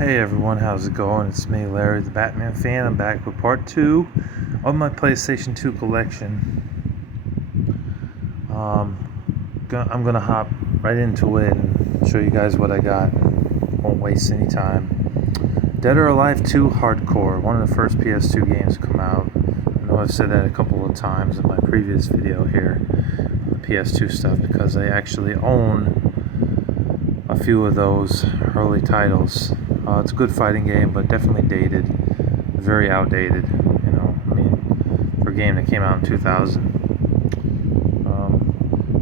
Hey everyone, how's it going? It's me, Larry the Batman fan. I'm back with part 2 of my PlayStation 2 collection. I'm gonna hop right into it and show you guys what I got. Won't waste any time. Dead or Alive 2 Hardcore, one of the first PS2 games to come out. I know I've said that a couple of times in my previous video here, the PS2 stuff, because I actually own a few of those early titles. It's a good fighting game, but definitely dated, very outdated. For a game that came out in 2000.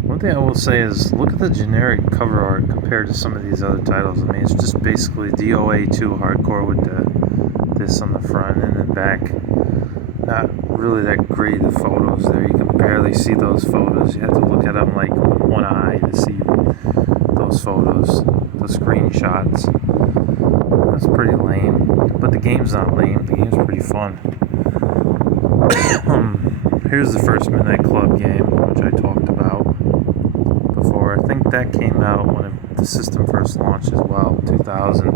One thing I will say is, look at the generic cover art compared to some of these other titles. I mean, it's just basically DOA 2 Hardcore with this on the front and then back. Not really that great of photos there. You can barely see those photos. You have to look at them like with one eye to see those photos, the screenshots. That's pretty lame, but the game's not lame. The game's pretty fun. Here's the first Midnight Club game, which I talked about before. I think that came out when the system first launched as well, 2000.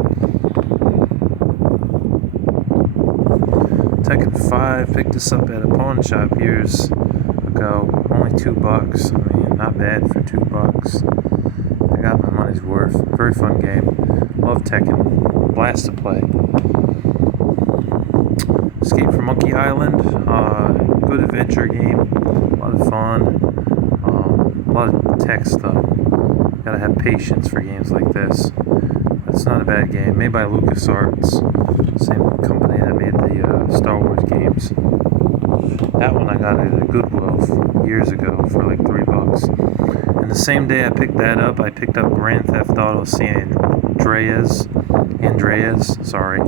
Tekken 5, picked this up at a pawn shop years ago. Only $2. I mean, not bad for $2. I got my money's worth. Very fun game. Love Tekken. Blast to play. Escape from Monkey Island, good adventure game, a lot of fun, a lot of text though. Gotta have patience for games like this. It's not a bad game, made by LucasArts, same company that made the Star Wars games. That one I got at a Goodwill years ago for like $3. And the same day I picked that up, I picked up Grand Theft Auto San Andreas, sorry.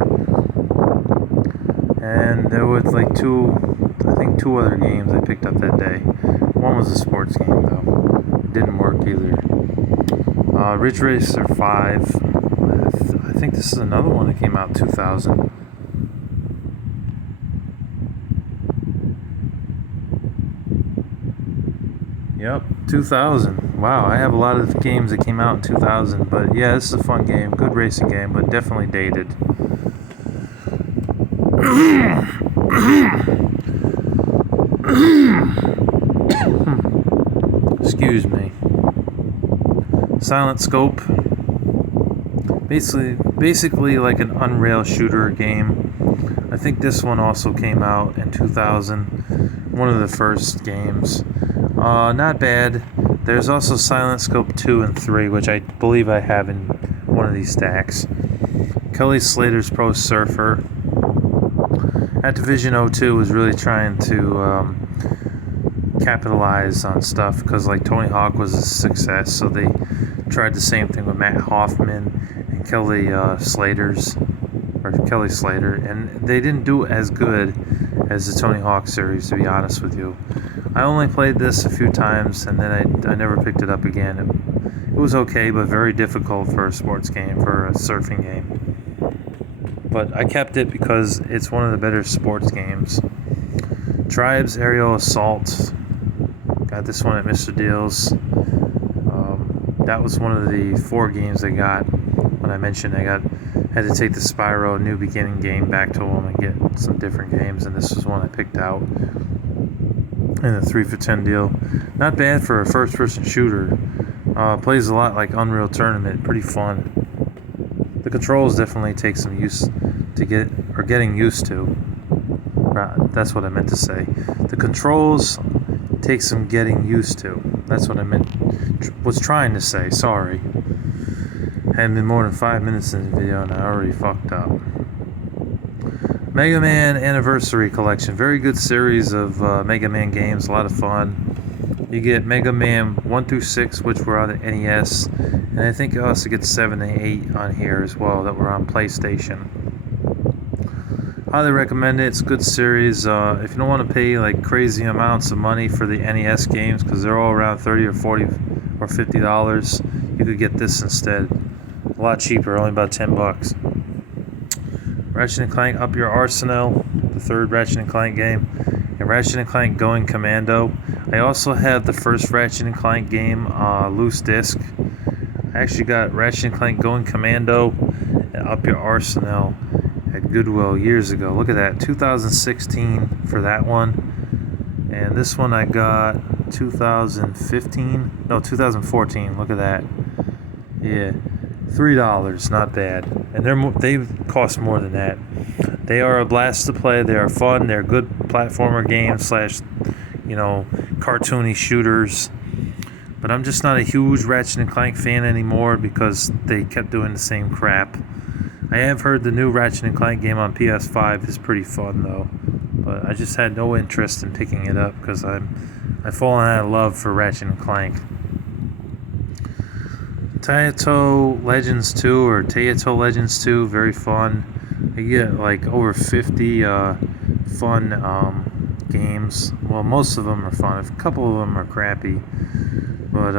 And there was like two other games I picked up that day. One was a sports game though. It didn't work either. Ridge Racer 5. I think this is another one that came out in 2000. Yep, 2000. Wow, I have a lot of games that came out in 2000, but yeah, this is a fun game, good racing game, but definitely dated. Excuse me. Silent Scope. Basically like an Unreal shooter game. I think this one also came out in 2000. One of the first games. Not bad. There's also Silent Scope 2 and 3, which I believe I have in one of these stacks. Kelly Slater's Pro Surfer. Activision 02 was really trying to capitalize on stuff because like Tony Hawk was a success, so they tried the same thing with Matt Hoffman and Kelly Slater, and they didn't do as good as the Tony Hawk series, to be honest with you. I only played this a few times and then I never picked it up again. It was okay, but very difficult for a sports game, for a surfing game. But I kept it because it's one of the better sports games. Tribes Aerial Assault. Got this one at Mr. Deals. That was one of the 4 games I got when I mentioned I had to take the Spyro New Beginning game back to him and get some different games, and this was one I picked out in a 3 for $10 deal. Not bad for a first-person shooter. Plays a lot like Unreal Tournament. Pretty fun. The controls definitely take some use to getting used to. That's what I meant to say. The controls take some getting used to. That's what I was trying to say. Sorry. Hadn't been more than 5 minutes in the video and I already fucked up. Mega Man Anniversary Collection. Very good series of Mega Man games. A lot of fun. You get Mega Man 1 through 6, which were on the NES. And I think you also get 7 and 8 on here as well that were on PlayStation. Highly recommend it. It's a good series. If you don't want to pay like crazy amounts of money for the NES games, because they're all around $30 or $40 or $50, you could get this instead. A lot cheaper, only about $10. Ratchet & Clank Up Your Arsenal, the third Ratchet & Clank game. And Ratchet & Clank Going Commando. I also have the first Ratchet & Clank game, Loose Disc. I actually got Ratchet and Clank Going Commando and Up Your Arsenal at Goodwill years ago. Look at that, 2016 for that one. And this one I got 2014. Look at that. Yeah, $3, not bad. And they cost more than that. They are a blast to play. They are fun. They're good platformer games / cartoony shooters. But I'm just not a huge Ratchet and Clank fan anymore because they kept doing the same crap. I have heard the new Ratchet and Clank game on PS5 is pretty fun though. But I just had no interest in picking it up because I've fallen out of love for Ratchet and Clank. Taito Legends 2, very fun. You get like over 50 fun games. Well, most of them are fun. A couple of them are crappy. But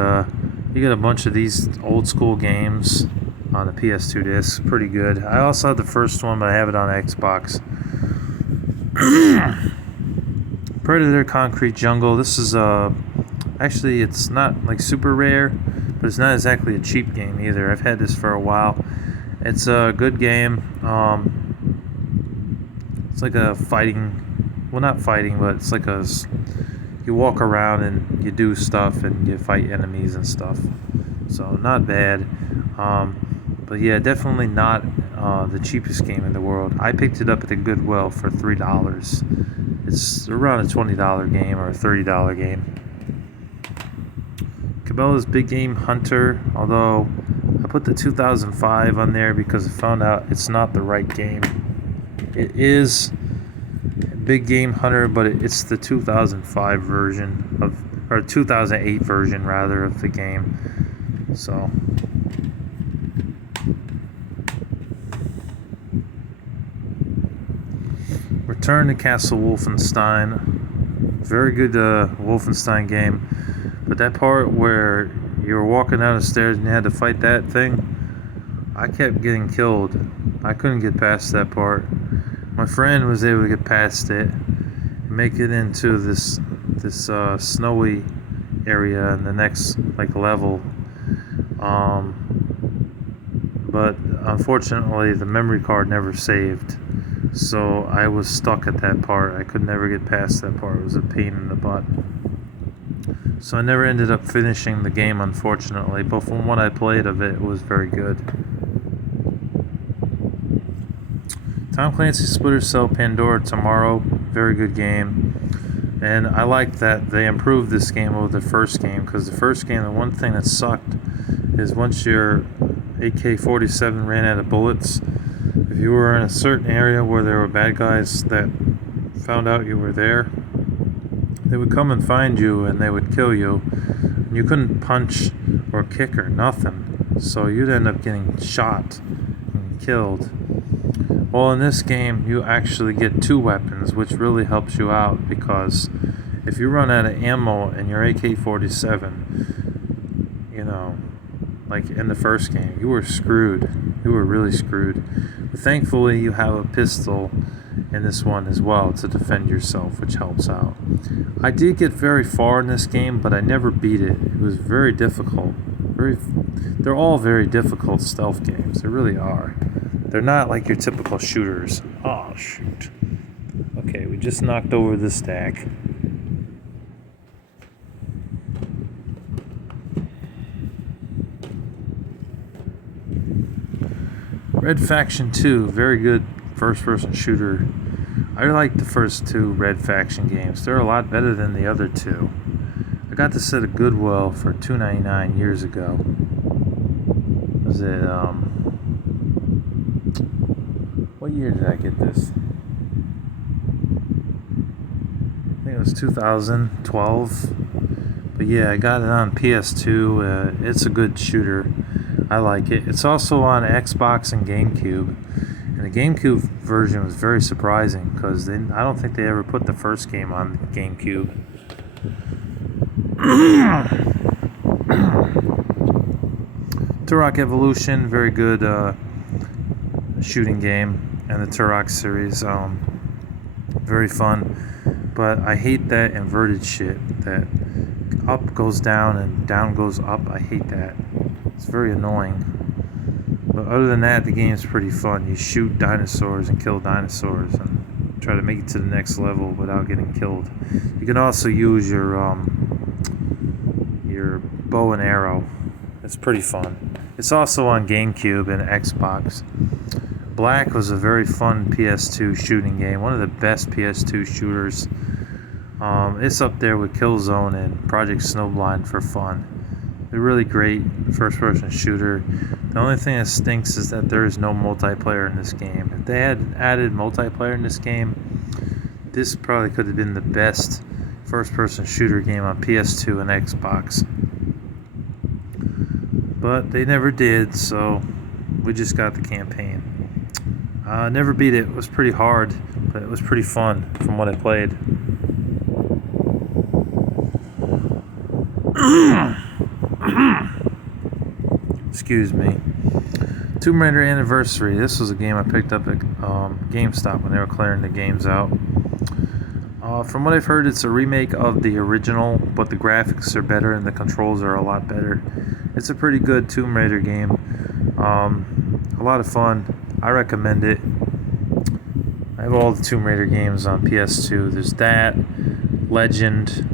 you get a bunch of these old school games on the PS2 disc. Pretty good. I also have the first one, but I have it on Xbox. Predator Concrete Jungle. This is actually it's not like super rare, but it's not exactly a cheap game either. I've had this for a while. It's a good game. It's like a fighting, well, not fighting, but it's like you walk around and you do stuff and you fight enemies and stuff. So not bad. But yeah, definitely not the cheapest game in the world. I picked it up at the Goodwill for $3. It's around a $20 game or a $30 game. Cabela's Big Game Hunter, although I put the 2005 on there because I found out it's not the right game. It is Big Game Hunter, but it's the 2005 version or 2008 version rather of the game. So Return to Castle Wolfenstein. Very good Wolfenstein game. But that part where you were walking down the stairs and you had to fight that thing, I kept getting killed. I couldn't get past that part. My friend was able to get past it and make it into this snowy area in the next level. But unfortunately the memory card never saved. So I was stuck at that part. I could never get past that part. It was a pain in the butt. So I never ended up finishing the game, unfortunately. But from what I played of it, it was very good. Tom Clancy's Splinter Cell Pandora Tomorrow. Very good game. And I like that they improved this game over the first game. Because the first game, the one thing that sucked is once your AK-47 ran out of bullets, if you were in a certain area where there were bad guys that found out you were there, they would come and find you and they would kill you. And you couldn't punch or kick or nothing. So you'd end up getting shot and killed. Well, in this game, you actually get 2 weapons, which really helps you out because if you run out of ammo in your AK-47, like in the first game, you were screwed. You were really screwed. But thankfully, you have a pistol in this one as well to defend yourself, which helps out. I did get very far in this game, but I never beat it. It was very difficult. They're all very difficult stealth games. They really are. They're not like your typical shooters. Oh, shoot. Okay, we just knocked over the stack. Red Faction 2, very good first-person shooter. I like the first 2 Red Faction games. They're a lot better than the other 2. I got this at a Goodwill for $2.99 years ago. Was it, what year did I get this? I think it was 2012. But yeah, I got it on PS2. It's a good shooter. I like it. It's also on Xbox and GameCube. And the GameCube version was very surprising because I don't think they ever put the first game on GameCube. Turok Evolution, very good shooting game, and the Turok series, very fun. But I hate that inverted shit, that up goes down and down goes up. I hate that. It's very annoying. But other than that, the game's pretty fun. You shoot dinosaurs and kill dinosaurs and try to make it to the next level without getting killed. You can also use your bow and arrow. It's pretty fun. It's also on GameCube and Xbox. Black was a very fun PS2 shooting game. One of the best PS2 shooters. It's up there with Killzone and Project Snowblind for fun. A really great first-person shooter. The only thing that stinks is that there is no multiplayer in this game. If they had added multiplayer in this game, this probably could have been the best first-person shooter game on PS2 and Xbox. But they never did, so we just got the campaign. Never beat it. It was pretty hard, but it was pretty fun from what I played. Excuse me. Tomb Raider Anniversary. This was a game I picked up at GameStop when they were clearing the games out. From what I've heard, it's a remake of the original, but the graphics are better and the controls are a lot better. It's a pretty good Tomb Raider game. A lot of fun. I recommend it. I have all the Tomb Raider games on PS2. There's that, Legend,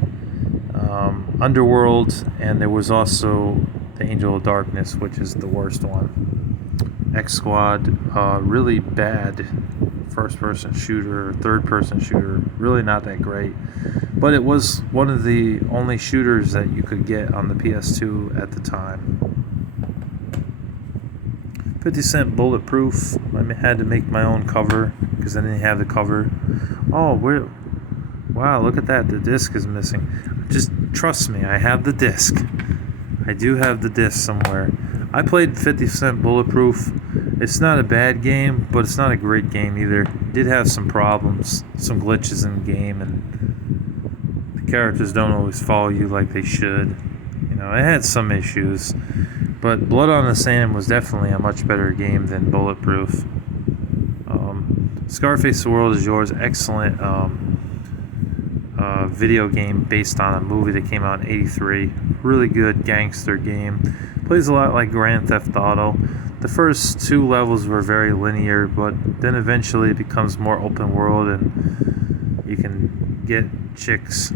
Underworld, and there was also the Angel of Darkness, which is the worst one. X Squad, really bad first-person shooter, third-person shooter, really not that great. But it was one of the only shooters that you could get on the PS2 at the time. 50 Cent Bulletproof. I had to make my own cover because I didn't have the cover. Oh, wow, look at that. The disc is missing. Just trust me, I have the disc. I do have the disc somewhere. I played 50 Cent Bulletproof. It's not a bad game, but it's not a great game either. It did have some problems, some glitches in the game, and the characters don't always follow you like they should. You know, it had some issues. But Blood on the Sand was definitely a much better game than Bulletproof. Scarface, The World Is Yours, excellent video game based on a movie that came out in '83. Really good gangster game. Plays a lot like Grand Theft Auto. The first two levels were very linear, but then eventually it becomes more open world, and you can get chicks,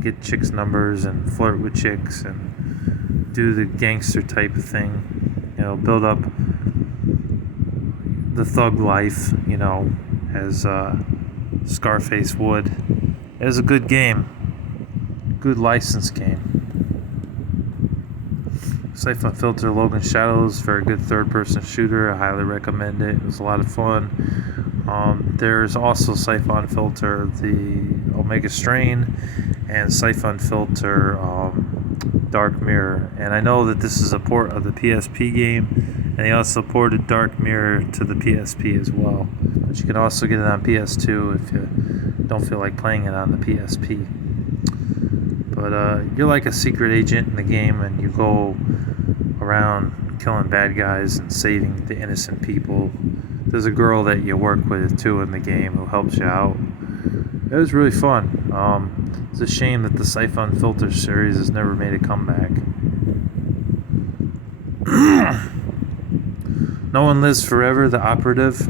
get chicks' numbers and flirt with chicks and do the gangster type of thing. Build up the thug life, as Scarface would. It was a good game. Good licensed game. Siphon Filter Logan Shadows, very good third-person shooter. I highly recommend it. It was a lot of fun. There's also Siphon Filter, the Omega Strain, and Siphon Filter Dark Mirror. And I know that this is a port of the PSP game, and they also ported Dark Mirror to the PSP as well. But you can also get it on PS2 if you don't feel like playing it on the PSP. But you're like a secret agent in the game, and you go around killing bad guys and saving the innocent people. There's a girl that you work with too in the game who helps you out. It was really fun. It's a shame that the Siphon Filter series has never made a comeback. No One Lives Forever, The Operative.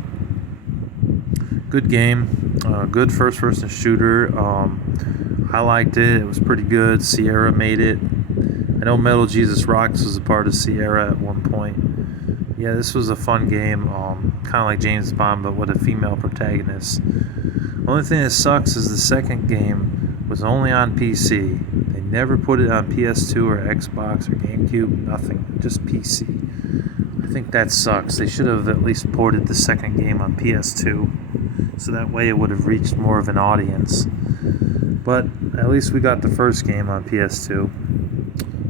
Good game. Good first-person shooter. I liked it. It was pretty good. Sierra made it. I know Metal Jesus Rocks was a part of Sierra at one point. Yeah, this was a fun game. Kind of like James Bond, but with a female protagonist. The only thing that sucks is the second game was only on PC. They never put it on PS2 or Xbox or GameCube. Nothing. Just PC. I think that sucks. They should have at least ported the second game on PS2. So that way it would have reached more of an audience. But at least we got the first game on PS2.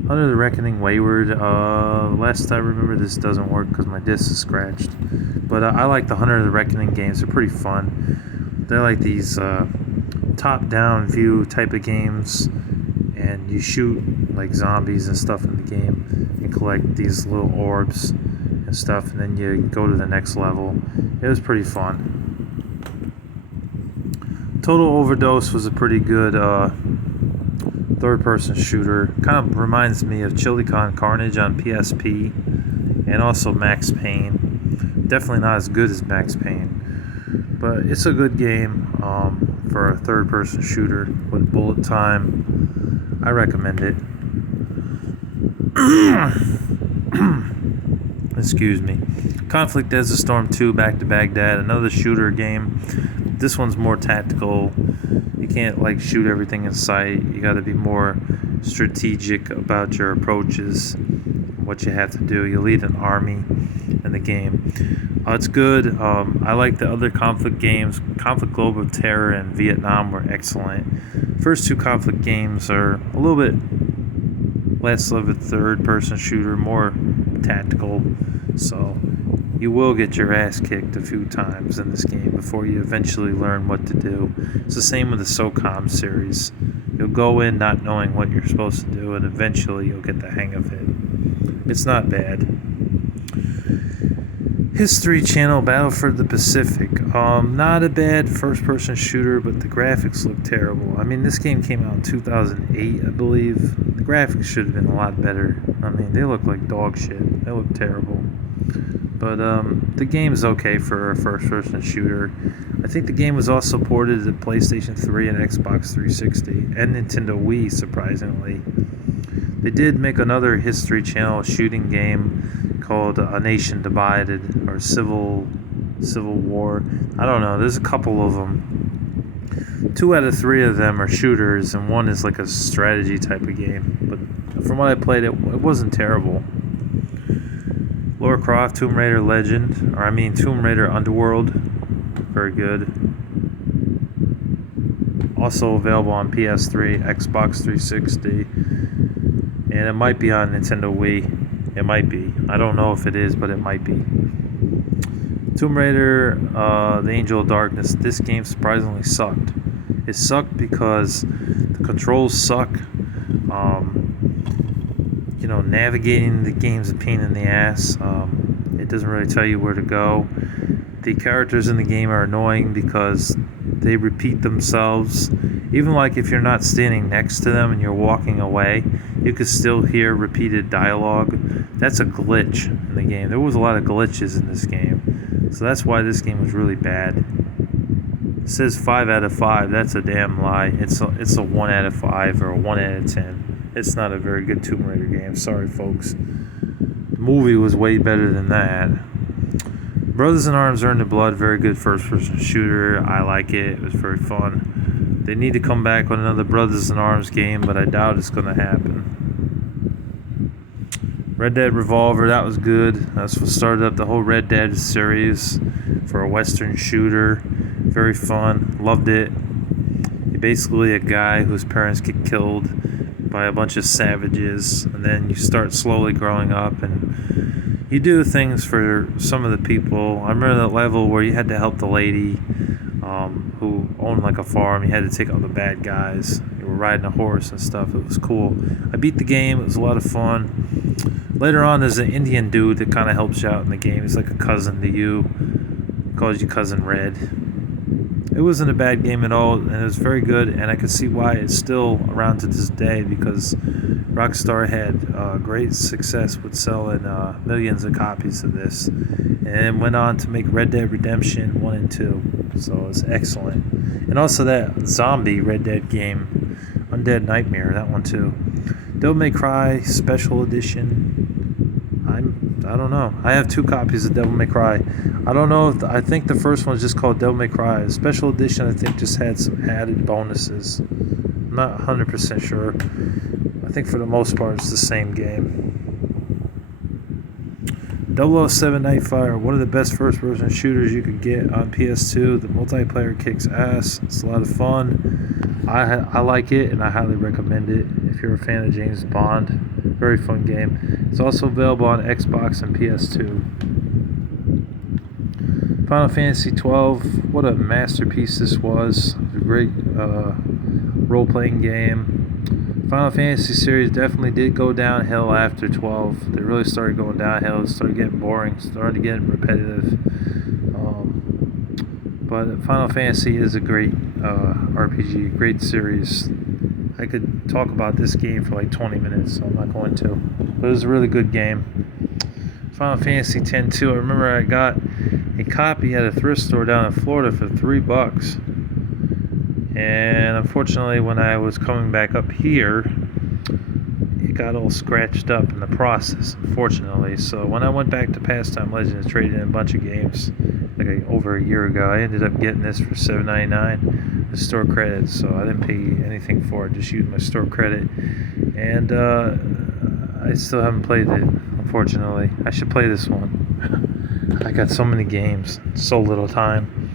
Under the Reckoning Wayward. Last I remember, this doesn't work because my disc is scratched. But I like the Hunter of the Reckoning games. They're pretty fun. They're like these top-down view type of games. And you shoot like zombies and stuff in the game. You collect these little orbs and stuff. And then you go to the next level. It was pretty fun. Total Overdose was a pretty good third-person shooter. Kind of reminds me of Chili Con Carnage on PSP, and also Max Payne. Definitely not as good as Max Payne, but it's a good game for a third-person shooter with bullet time. I recommend it. Excuse me. Conflict Desert Storm 2 Back to Baghdad, another shooter game. This one's more tactical. You can't like shoot everything in sight. You got to be more strategic about your approaches, what you have to do. You lead an army in the game. It's good. I like the other Conflict games. Conflict Global Terror and Vietnam were excellent. First two Conflict games are a little bit less of a third-person shooter, more tactical. So you will get your ass kicked a few times in this game before you eventually learn what to do. It's the same with the SOCOM series. You'll go in not knowing what you're supposed to do, and eventually you'll get the hang of it. It's not bad. History Channel Battle for the Pacific. Not a bad first-person shooter, but the graphics look terrible. I mean, this game came out in 2008, I believe. The graphics should have been a lot better. I mean, they look like dog shit. They look terrible. But the game's okay for a first-person shooter. I think the game was also ported to PlayStation 3 and Xbox 360 and Nintendo Wii, surprisingly. They did make another History Channel shooting game called A Nation Divided, or Civil War. I don't know. There's a couple of them. 2 out of 3 of them are shooters, and 1 is like a strategy type of game. But from what I played, it wasn't terrible. Lara Croft, Tomb Raider Legend, Tomb Raider Underworld, very good. Also available on PS3, Xbox 360, and it might be on Nintendo Wii. It might be. I don't know if it is, but it might be. Tomb Raider, The Angel of Darkness. This game surprisingly sucked. It sucked because the controls suck. Navigating the game's a pain in the ass. It doesn't really tell you where to go. The characters in the game are annoying because they repeat themselves. Even like if you're not standing next to them and you're walking away, you can still hear repeated dialogue. That's a glitch in the game. There was a lot of glitches in this game. So that's why this game was really bad. It says 5 out of 5. That's a damn lie. It's a 1 out of 5 or a 1 out of 10. It's not a very good Tomb Raider game. Sorry, folks. The movie was way better than that. Brothers in Arms Earn the Blood, very good first-person shooter. I like it. It was very fun. They need to come back with another Brothers in Arms game, but I doubt it's going to happen. Red Dead Revolver, that was good. That's what started up the whole Red Dead series for a Western shooter. Very fun. Loved it. You're basically a guy whose parents get killed by a bunch of savages, and then you start slowly growing up, and you do things for some of the people. I remember that level where you had to help the lady who owned like a farm. You had to take out the bad guys. You were riding a horse and stuff. It was cool. I beat the game. It was a lot of fun. Later on, there's an Indian dude that kind of helps you out in the game. He's like a cousin to you. Calls you Cousin Red. It wasn't a bad game at all, and it was very good, and I could see why it's still around to this day, because Rockstar had great success with selling millions of copies of this, and went on to make Red Dead Redemption 1 and 2, so it's excellent. And also that zombie Red Dead game, Undead Nightmare, that one too. Devil May Cry Special Edition. I don't know. I have 2 copies of Devil May Cry. I don't know if I think the first one was just called Devil May Cry. Special Edition, I think, just had some added bonuses. I'm not 100% sure. I think for the most part it's the same game. 007 Nightfire, one of the best first-person shooters you could get on PS2. The multiplayer kicks ass. It's a lot of fun. I like it, and I highly recommend it if you're a fan of James Bond. Very fun game. It's also available on Xbox and PS2. Final Fantasy XII, what a masterpiece this was. A great role-playing game. Final Fantasy series definitely did go downhill after 12. They really started going downhill. It started getting boring, started getting repetitive. But Final Fantasy is a great RPG, great series. I could talk about this game for like 20 minutes, so I'm not going to. But it was a really good game. Final Fantasy X-2. I remember I got a copy at a thrift store down in Florida for $3. And unfortunately, when I was coming back up here, it got all scratched up in the process, unfortunately. So when I went back to Pastime Legends, traded in a bunch of games over a year ago, I ended up getting this for $7.99 with store credit. So I didn't pay anything for it, just used my store credit. And I still haven't played it, unfortunately. I should play this one. I got so many games, so little time.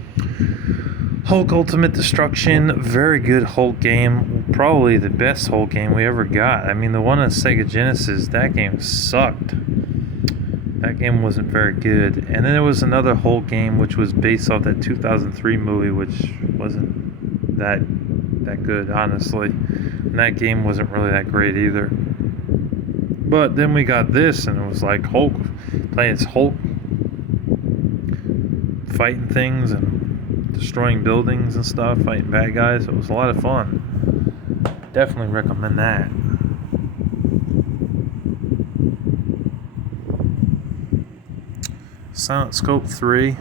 Hulk Ultimate Destruction, very good Hulk game. Probably the best Hulk game we ever got. I mean, the one on Sega Genesis, that game sucked. That game wasn't very good. And then there was another Hulk game which was based off that 2003 movie, which wasn't that good, honestly. And that game wasn't really that great either. But then we got this, and it was like Hulk playing as Hulk, fighting things and destroying buildings and stuff, fighting bad guys. It was a lot of fun. Definitely recommend that. Silent Scope 3.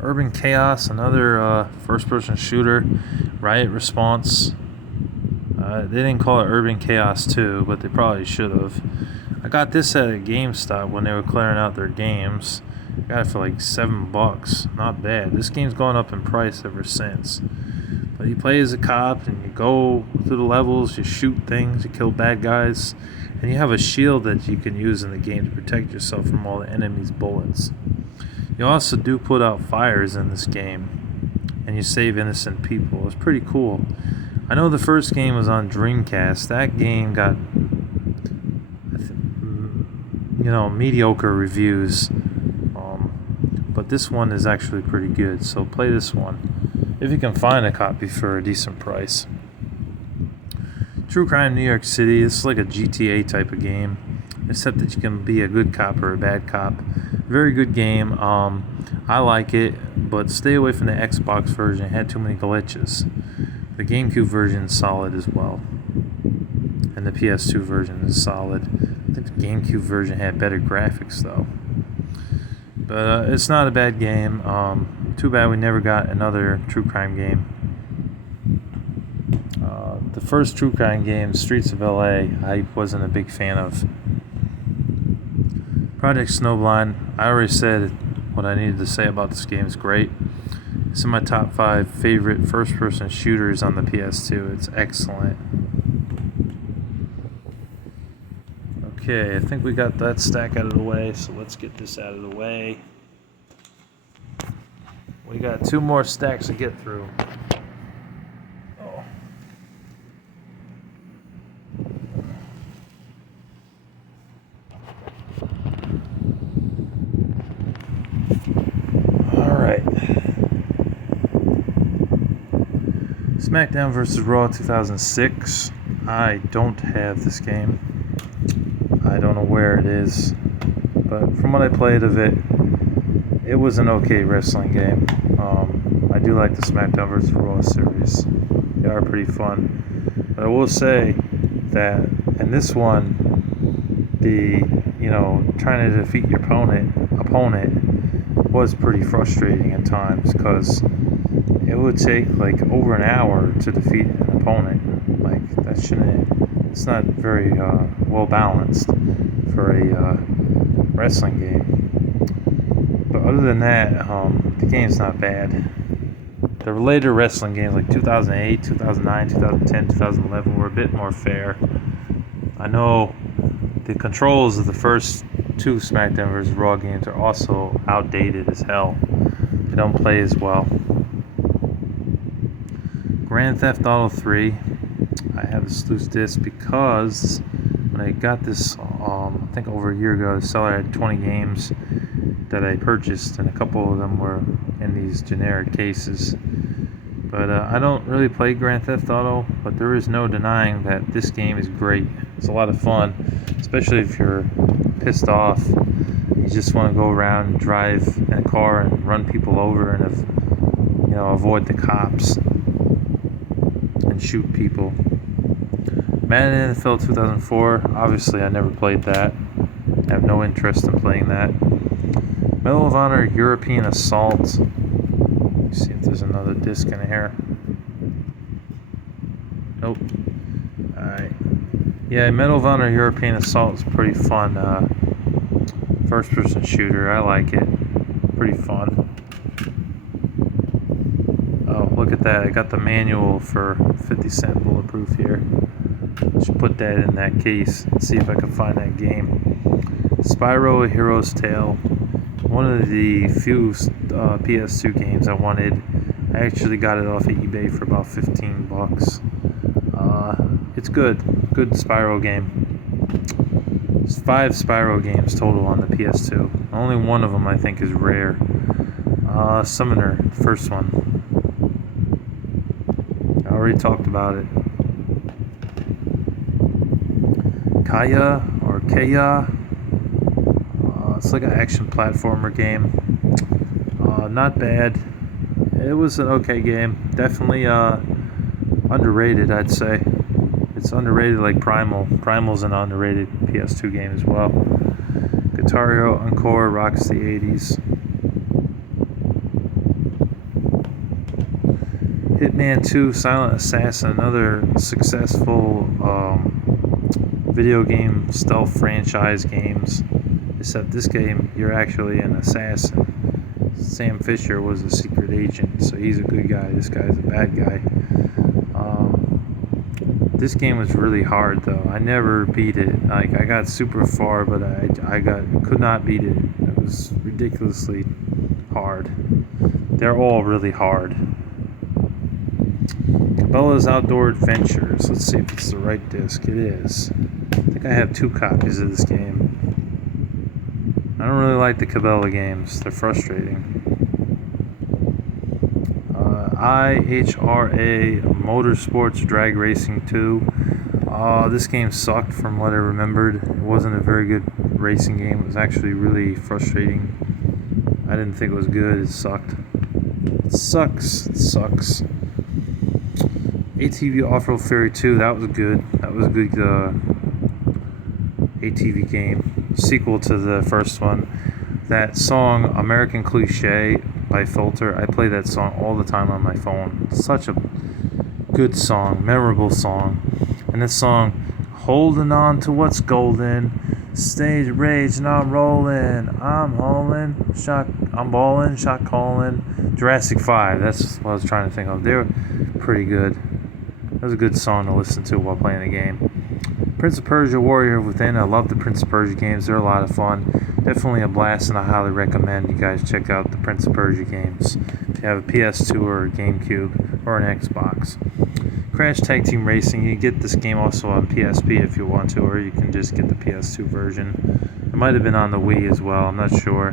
Urban Chaos, another first-person shooter. Riot Response. They didn't call it Urban Chaos 2, but they probably should have. I got this at a GameStop when they were clearing out their games. I got it for like $7. Not bad. This game's gone up in price ever since. But you play as a cop and you go through the levels, you shoot things, you kill bad guys, and you have a shield that you can use in the game to protect yourself from all the enemy's bullets. You also do put out fires in this game, and you save innocent people. It's pretty cool. I know the first game was on Dreamcast. That game got, mediocre reviews. But this one is actually pretty good, so play this one if you can find a copy for a decent price. True Crime New York City. This is like a GTA type of game, except that you can be a good cop or a bad cop. Very good game. I like it, but stay away from the Xbox version. It had too many glitches. The GameCube version is solid as well, and the PS2 version is solid. I think the GameCube version had better graphics though. But it's not a bad game. Too bad we never got another True Crime game. The first True Crime game, Streets of LA, I wasn't a big fan of. Project Snowblind, I already said what I needed to say about this game. It's great. It's in my top 5 favorite first-person shooters on the PS2. It's excellent. Okay, I think we got that stack out of the way, so let's get this out of the way. We got 2 more stacks to get through. Oh. Alright. SmackDown vs. Raw 2006. I don't have this game. I don't know where it is, but from what I played of it, it was an okay wrestling game. I do like the SmackDown vs. Raw series. They are pretty fun. But I will say that in this one, trying to defeat your opponent was pretty frustrating at times, because it would take like over an hour to defeat an opponent. Like, that shouldn't. It's not very well balanced for a wrestling game. But other than that, the game's not bad. The later wrestling games like 2008, 2009, 2010, 2011 were a bit more fair. I know the controls of the first 2 SmackDown vs. Raw games are also outdated as hell. They don't play as well. Grand Theft Auto 3. I have this loose disc because when I got this, I think over a year ago, the seller had 20 games that I purchased, and a couple of them were in these generic cases. But I don't really play Grand Theft Auto, but there is no denying that this game is great. It's a lot of fun, especially if you're pissed off. You just want to go around and drive in a car and run people over and avoid the cops. and shoot people. Madden NFL 2004, obviously I never played that. I have no interest in playing that. Medal of Honor European Assault. Let's see if there's another disc in here. Nope. Alright. Yeah, Medal of Honor European Assault is pretty fun. First person shooter. I like it. Pretty fun. Oh, look at that. I got the manual for 50-cent bulletproof here. Should put that in that case and see if I can find that game. Spyro A Hero's Tale. One of the few PS2 games I wanted. I actually got it off of eBay for about 15 bucks. It's good. Good Spyro game. There's 5 Spyro games total on the PS2. Only one of them I think is rare. Summoner, first one. I already talked about it. Kaya or Kaya. It's like an action platformer game. Not bad. It was an okay game. Definitely underrated, I'd say. It's underrated like Primal. Primal's an underrated PS2 game as well. Guitar Hero Encore rocks the 80s. Hitman 2 Silent Assassin, another successful video game stealth franchise games. Except this game, you're actually an assassin. Sam Fisher was a secret agent, so he's a good guy. This guy's a bad guy. This game was really hard, though. I never beat it. Like, I got super far, but I could not beat it. It was ridiculously hard. They're all really hard. Cabela's Outdoor Adventures. Let's see if it's the right disc. It is. I think I have 2 copies of this game. I don't really like the Cabela games. They're frustrating. IHRA Motorsports Drag Racing 2. This game sucked from what I remembered. It wasn't a very good racing game. It was actually really frustrating. I didn't think it was good. It sucked. It sucks. It sucks. ATV Off-Road Ferry 2. That was good. That was a good ATV game. Sequel to the first one. That song, American Cliche by Filter, I play that song all the time on my phone. Such a good song, memorable song. And this song, holding on to what's golden, stage rage and I'm rolling, I'm hauling, I'm balling, shot calling. Jurassic 5, that's what I was trying to think of. They were pretty good. That was a good song to listen to while playing the game. Prince of Persia Warrior Within. I love the Prince of Persia games. They're a lot of fun. Definitely a blast, and I highly recommend you guys check out the Prince of Persia games if you have a PS2 or a GameCube or an Xbox. Crash Tag Team Racing. You can get this game also on PSP if you want to, or you can just get the PS2 version. It might have been on the Wii as well. I'm not sure.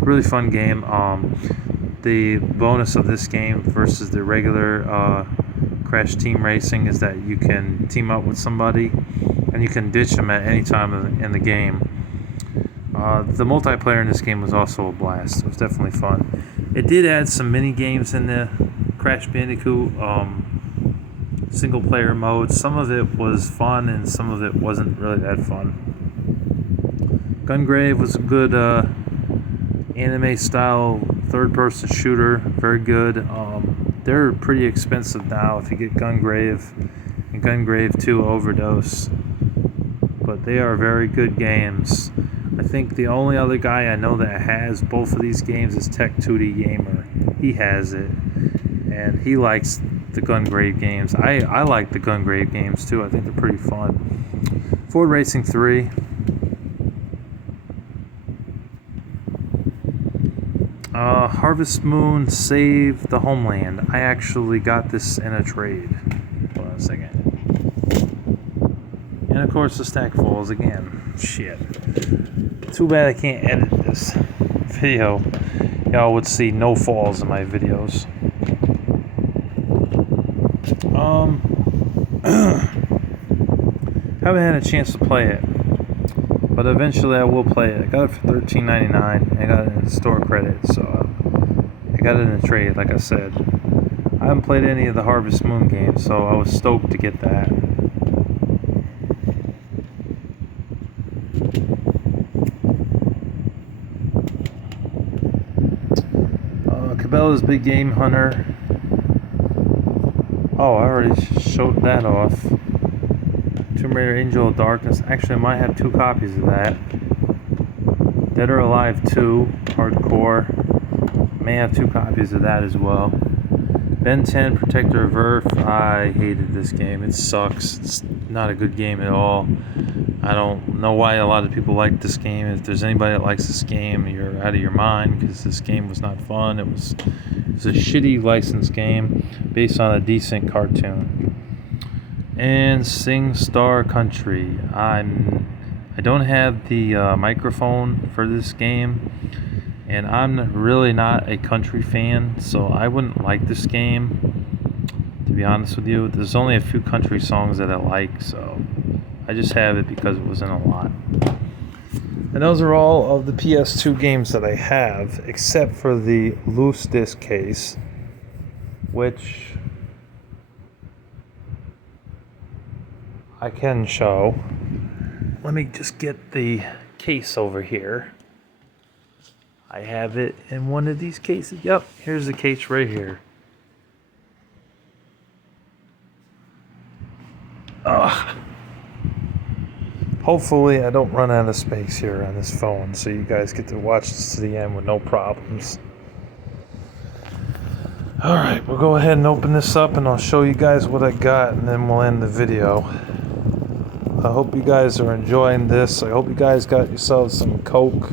Really fun game. The bonus of this game versus the regular Crash Team Racing is that you can team up with somebody and you can ditch them at any time in the game. The multiplayer in this game was also a blast. It was definitely fun. It did add some mini games in the Crash Bandicoot single player mode. Some of it was fun and some of it wasn't really that fun. Gungrave was a good anime style third person shooter. Very good. They're pretty expensive now if you get Gungrave and Gungrave 2 Overdose. But they are very good games. I think the only other guy I know that has both of these games is Tech2D Gamer. He has it. And he likes the Gungrave games. I like the Gungrave games too. I think they're pretty fun. Ford Racing 3. Harvest Moon Save the Homeland. I actually got this in a trade. Hold on a second. And of course the stack falls again. Shit. Too bad I can't edit this video. Y'all would see no falls in my videos. Haven't had a chance to play it, but eventually I will play it. I got it for $13.99. I got it in store credit, so I got it in a trade, like I said. I haven't played any of the Harvest Moon games, so I was stoked to get that. Cabela's Big Game Hunter. Oh, I already showed that off. Tomb Raider Angel of Darkness. Actually, I might have 2 copies of that. Dead or Alive 2, Hardcore. May have 2 copies of that as well. Ben 10, Protector of Earth. I hated this game. It sucks. It's not a good game at all. I don't know why a lot of people like this game. If there's anybody that likes this game, you're out of your mind, because this game was not fun. It was a shitty licensed game based on a decent cartoon. And Sing Star Country. I don't have the microphone for this game, and I'm really not a country fan, so I wouldn't like this game, to be honest with you. There's only a few country songs that I like, so I just have it because it was in a lot. And those are all of the PS2 games that I have, except for the loose disc case, which I can show. Let me just get the case over here. I have it in one of these cases. Yep, here's the case right here. Ugh. Hopefully I don't run out of space here on this phone, so you guys get to watch this to the end with no problems. Alright, we'll go ahead and open this up and I'll show you guys what I got, and then we'll end the video. I hope you guys are enjoying this. I hope you guys got yourselves some Coke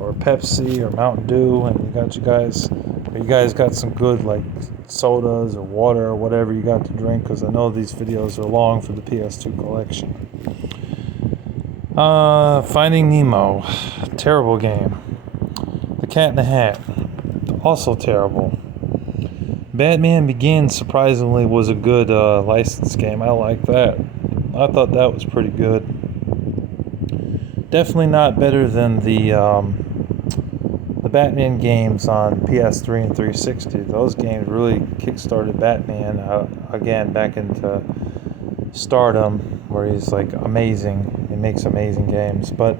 or Pepsi or Mountain Dew, and you guys got some good like sodas or water or whatever you got to drink, because I know these videos are long for the PS2 collection. Finding Nemo, terrible game. The Cat in the Hat, also terrible. Batman Begins surprisingly was a good license game. I like that. I thought that was pretty good. Definitely not better than the Batman games on PS3 and 360. Those games really kickstarted Batman again back into stardom, where he's like amazing. He makes amazing games. But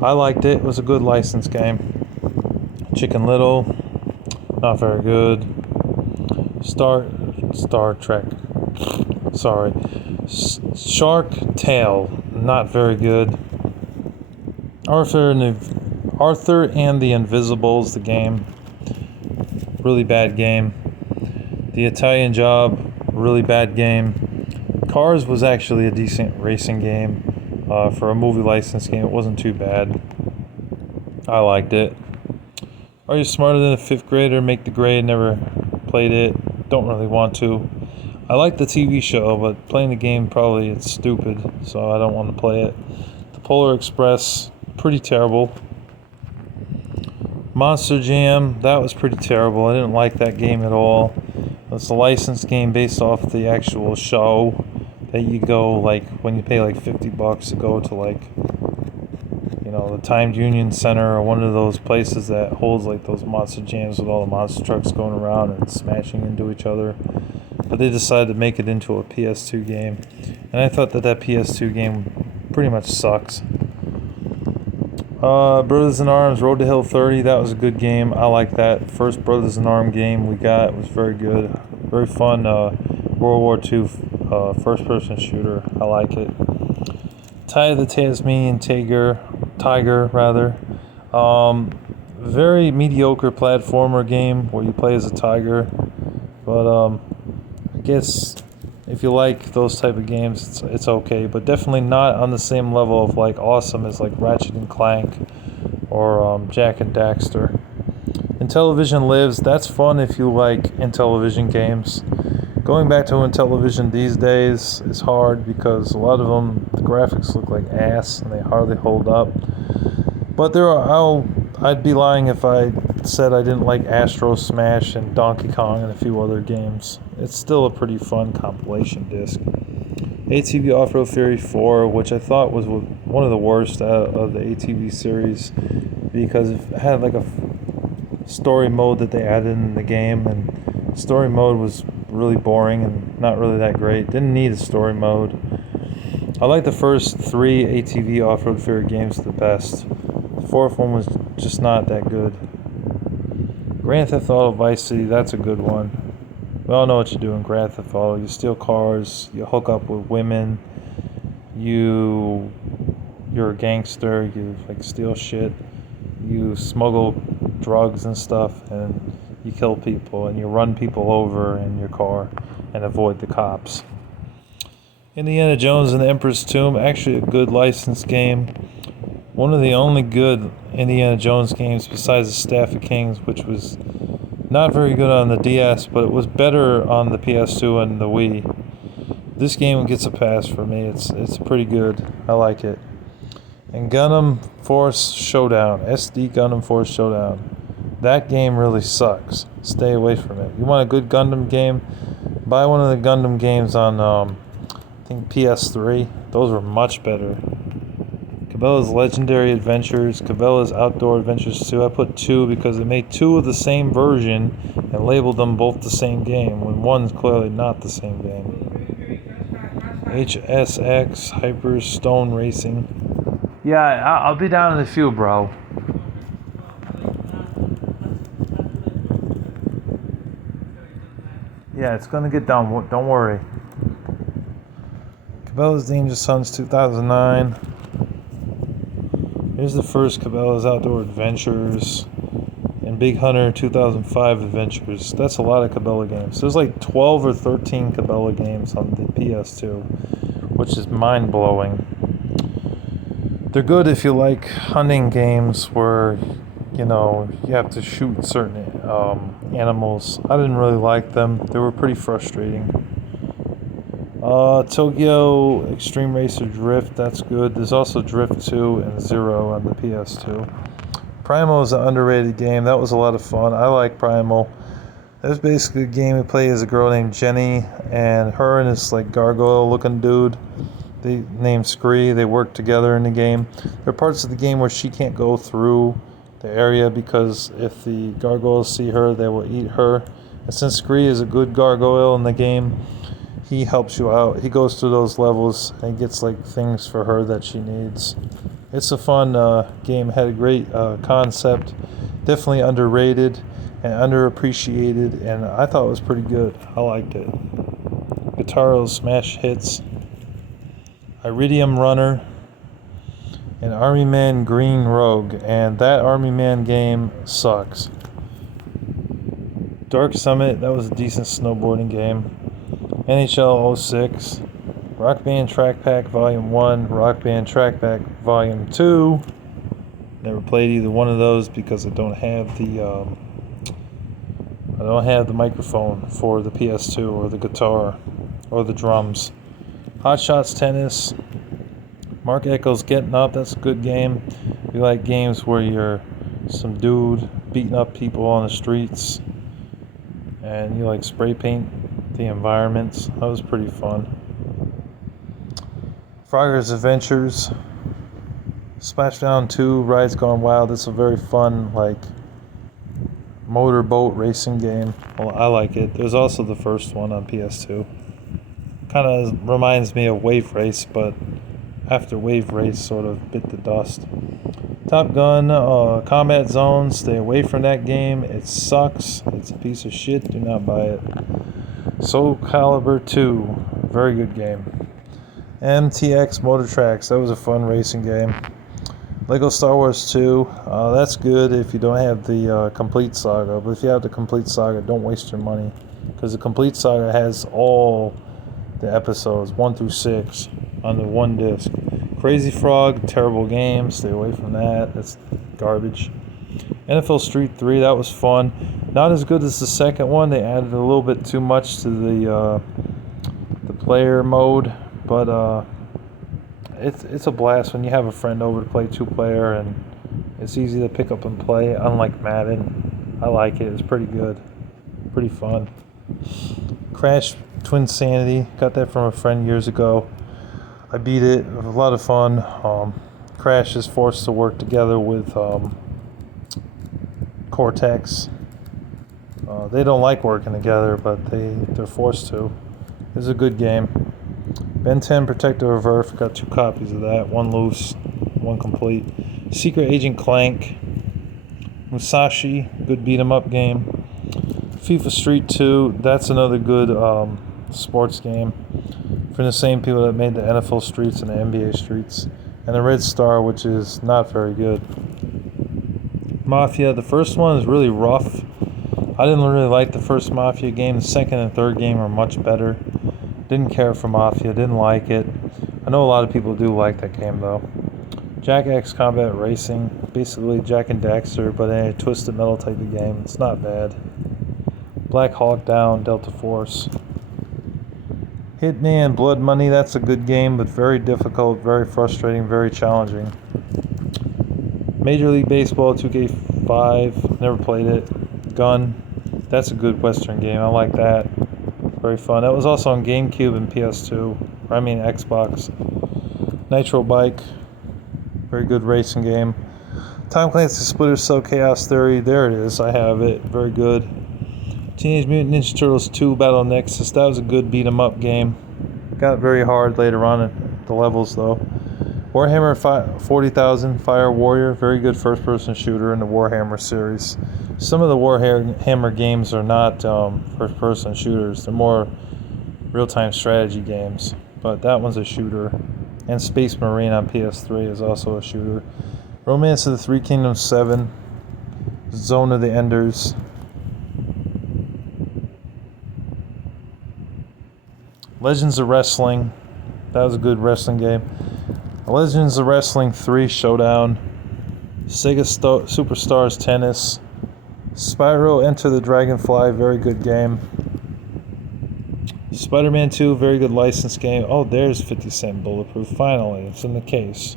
I liked it. It was a good license game. Chicken Little, not very good. Star Trek. Sorry. Shark Tale, not very good. Arthur and the Invisibles, the game, really bad game. The Italian Job, really bad game. Cars was actually a decent racing game. For a movie license game, it wasn't too bad. I liked it. Are You Smarter Than a 5th Grader? Make the Grade, never played it. Don't really want to. I like the TV show, but playing the game probably it's stupid, so I don't want to play it. The Polar Express, pretty terrible. Monster Jam, that was pretty terrible. I didn't like that game at all. It's a licensed game based off the actual show that you go, like, when you pay like $50 to go to, like, you know, the Timed Union Center or one of those places that holds like those monster jams with all the monster trucks going around and smashing into each other. But they decided to make it into a PS2 game, and I thought that PS2 game pretty much sucks. Brothers in Arms, Road to Hill 30, that was a good game. I like that. First Brothers in Arms game we got was very good. Very fun World War II first-person shooter. I like it. Tide of the Tasmanian Tiger. Very mediocre platformer game where you play as a tiger. But I guess if you like those type of games, it's okay, but definitely not on the same level of like awesome as like Ratchet and Clank or Jak and Daxter. Intellivision Lives, that's fun if you like Intellivision games. Going back to Intellivision these days is hard because a lot of them, the graphics look like ass and they hardly hold up. But I'd be lying if I said I didn't like Astro Smash and Donkey Kong and a few other games. It's still a pretty fun compilation disc. ATV Off-Road Fury 4, which I thought was one of the worst of the ATV series because it had like a story mode that they added in the game, and story mode was really boring and not really that great. Didn't need a story mode. I like the first 3 ATV off-road fair games the best. The fourth one was just not that good. Grand Theft Auto Vice City, that's a good one. We all know what you do in Grand Theft Auto. You steal cars, you hook up with women, you're a gangster, you like steal shit, you smuggle drugs and stuff, and you kill people, and you run people over in your car and avoid the cops. Indiana Jones and the Emperor's Tomb, actually a good licensed game. One of the only good Indiana Jones games besides the Staff of Kings, which was not very good on the DS, but it was better on the PS2 and the Wii. This game gets a pass for me. It's pretty good. I like it. And Gundam Force Showdown, SD Gundam Force Showdown. That game really sucks. Stay away from it. You want a good Gundam game? Buy one of the Gundam games on, I think PS3. Those were much better. Cabela's Legendary Adventures, Cabela's Outdoor Adventures 2. I put 2 because they made 2 of the same version and labeled them both the same game, when one's clearly not the same game. HSX Hyper Stone Racing. Yeah, I'll be down in a few, bro. Yeah, it's gonna get done. Don't worry. Cabela's Dangerous Sons 2009. Here's the first Cabela's Outdoor Adventures, and Big Hunter 2005 Adventures. That's a lot of Cabela games. There's like 12 or 13 Cabela games on the PS2, which is mind-blowing. They're good if you like hunting games where, you know, you have to shoot certain animals. I didn't really like them. They were pretty frustrating. Tokyo Extreme Racer Drift, that's good. There's also Drift 2 and Zero on the PS2. Primal is an underrated game. That was a lot of fun. I like Primal. It was basically a game you play as a girl named Jenny, and her and this like gargoyle looking dude, they named Scree, they work together in the game. There are parts of the game where she can't go through the area because if the gargoyles see her, they will eat her. And since Scree is a good gargoyle in the game, he helps you out. He goes through those levels and gets like things for her that she needs. It's a fun game. Had a great concept. Definitely underrated and underappreciated, and I thought it was pretty good. I liked it. Guitaro's Smash Hits, Iridium Runner, and Army Man Green Rogue, and that Army Man game sucks. Dark Summit, that was a decent snowboarding game. NHL 06, Rock Band Track Pack Volume 1, Rock Band Track Pack Volume 2. Never played either one of those because I don't have the microphone for the PS2 or the guitar or the drums. Hot Shots Tennis, Mark Echo's Getting Up, that's a good game. If you like games where you're some dude beating up people on the streets and you like spray paint the environments, that was pretty fun. Frogger's Adventures, Splashdown 2, Rides Gone Wild. It's a very fun like motorboat racing game. Well, I like it. There's also the first one on PS2. Kind of reminds me of Wave Race, but after Wave Race sort of bit the dust. Top Gun, Combat Zone, stay away from that game. It sucks. It's a piece of shit. Do not buy it. Soul Calibur 2, very good game. MTX Motor Tracks, that was a fun racing game. Lego Star Wars 2, that's good if you don't have the Complete Saga, but if you have the Complete Saga, don't waste your money, because the Complete Saga has all the episodes 1 through 6 on the one disc. Crazy Frog, terrible game, stay away from that, that's garbage. NFL Street 3, that was fun. Not as good as the second one. They added a little bit too much to the player mode, but it's a blast when you have a friend over to play 2-player, and it's easy to pick up and play, unlike Madden. I like it. It's pretty good. Pretty fun. Crash Twin Sanity, got that from a friend years ago. I beat it. It was a lot of fun. Crash is forced to work together with Cortex They don't like working together, but they're forced to. It's a good game. Ben 10 Protector of Earth, got 2 copies of that. 1 loose, 1 complete. Secret Agent Clank. Musashi, good beat 'em up game. FIFA Street 2, that's another good sports game from the same people that made the NFL Streets and the NBA Streets. And the Red Star, which is not very good. Mafia, the first one is really rough. I didn't really like the first Mafia game. The second and third game are much better. Didn't care for Mafia, didn't like it. I know a lot of people do like that game though. Jack X Combat Racing, basically Jack and Daxter, but in a twisted metal type of game. It's not bad. Black Hawk Down, Delta Force. Hitman Blood Money, that's a good game, but very difficult, very frustrating, very challenging. Major League Baseball 2K5, never played it. Gun, that's a good Western game, I like that. Very fun. That was also on GameCube and PS2, Xbox. Nitro Bike, very good racing game. Tom Clancy's Splinter Cell Chaos Theory, there it is, I have it, very good. Teenage Mutant Ninja Turtles 2 Battle Nexus, that was a good beat 'em up game. Got very hard later on in the levels though. Warhammer 40,000 Fire Warrior, very good first person shooter in the Warhammer series. Some of the Warhammer games are not first person shooters, they're more real time strategy games, but that one's a shooter. And Space Marine on PS3 is also a shooter. Romance of the Three Kingdoms 7, Zone of the Enders. Legends of Wrestling, that was a good wrestling game. Legends of Wrestling 3 Showdown. Sega Superstars Tennis. Spyro Enter the Dragonfly, very good game. Spider-Man 2, very good licensed game. Oh, there's 50 Cent Bulletproof, finally, it's in the case.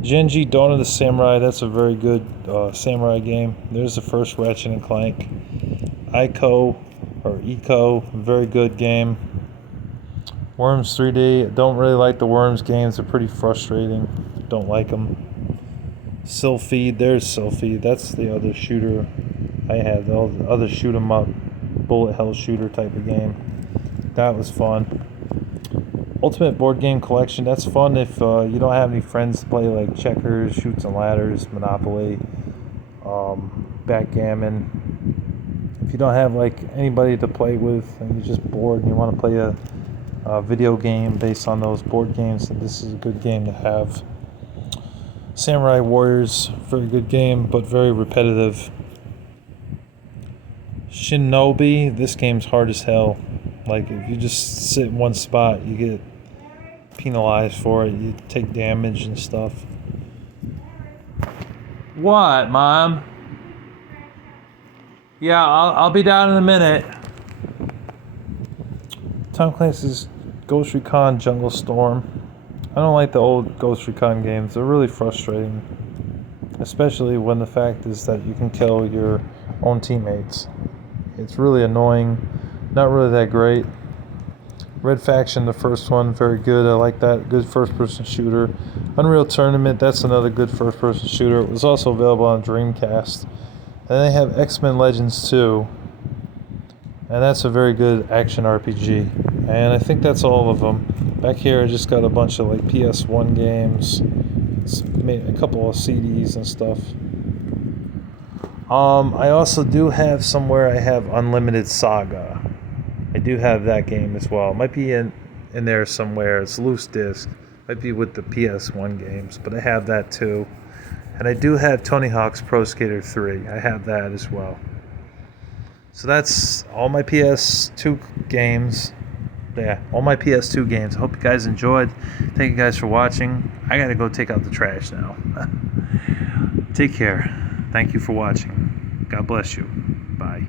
Genji Dawn of the Samurai, that's a very good samurai game. There's the first Ratchet and Clank. Eco, very good game. Worms 3D, don't really like the Worms games, they're pretty frustrating. Don't like them. Sylphid, there's Sylphid, that's the other shooter I had, the other shoot 'em up, bullet hell shooter type of game. That was fun. Ultimate Board Game Collection, that's fun if you don't have any friends to play, like checkers, Chutes and Ladders, Monopoly, backgammon. If you don't have like anybody to play with and you're just bored and you want to play a video game based on those board games, and this is a good game to have. Samurai Warriors, very good game, but very repetitive. Shinobi, this game's hard as hell. Like, if you just sit in one spot, you get penalized for it. You take damage and stuff. What, Mom? Yeah, I'll be down in a minute. Tom Clancy's Ghost Recon Jungle Storm. I don't like the old Ghost Recon games. They're really frustrating. Especially when the fact is that you can kill your own teammates. It's really annoying. Not really that great. Red Faction, the first one, very good. I like that. Good first-person shooter. Unreal Tournament, that's another good first-person shooter. It was also available on Dreamcast. And they have X-Men Legends 2. And that's a very good action RPG. And I think that's all of them. Back here I just got a bunch of like PS1 games. A couple of CDs and stuff. I also do have somewhere, I have Unlimited Saga. I do have that game as well. It might be in there somewhere. It's loose disc. Might be with the PS1 games, but I have that too. And I do have Tony Hawk's Pro Skater 3. I have that as well. So that's all my PS2 games. Yeah, all my PS2 games. I hope you guys enjoyed. Thank you guys for watching. I gotta go take out the trash now. Take care. Thank you for watching. God bless you. Bye.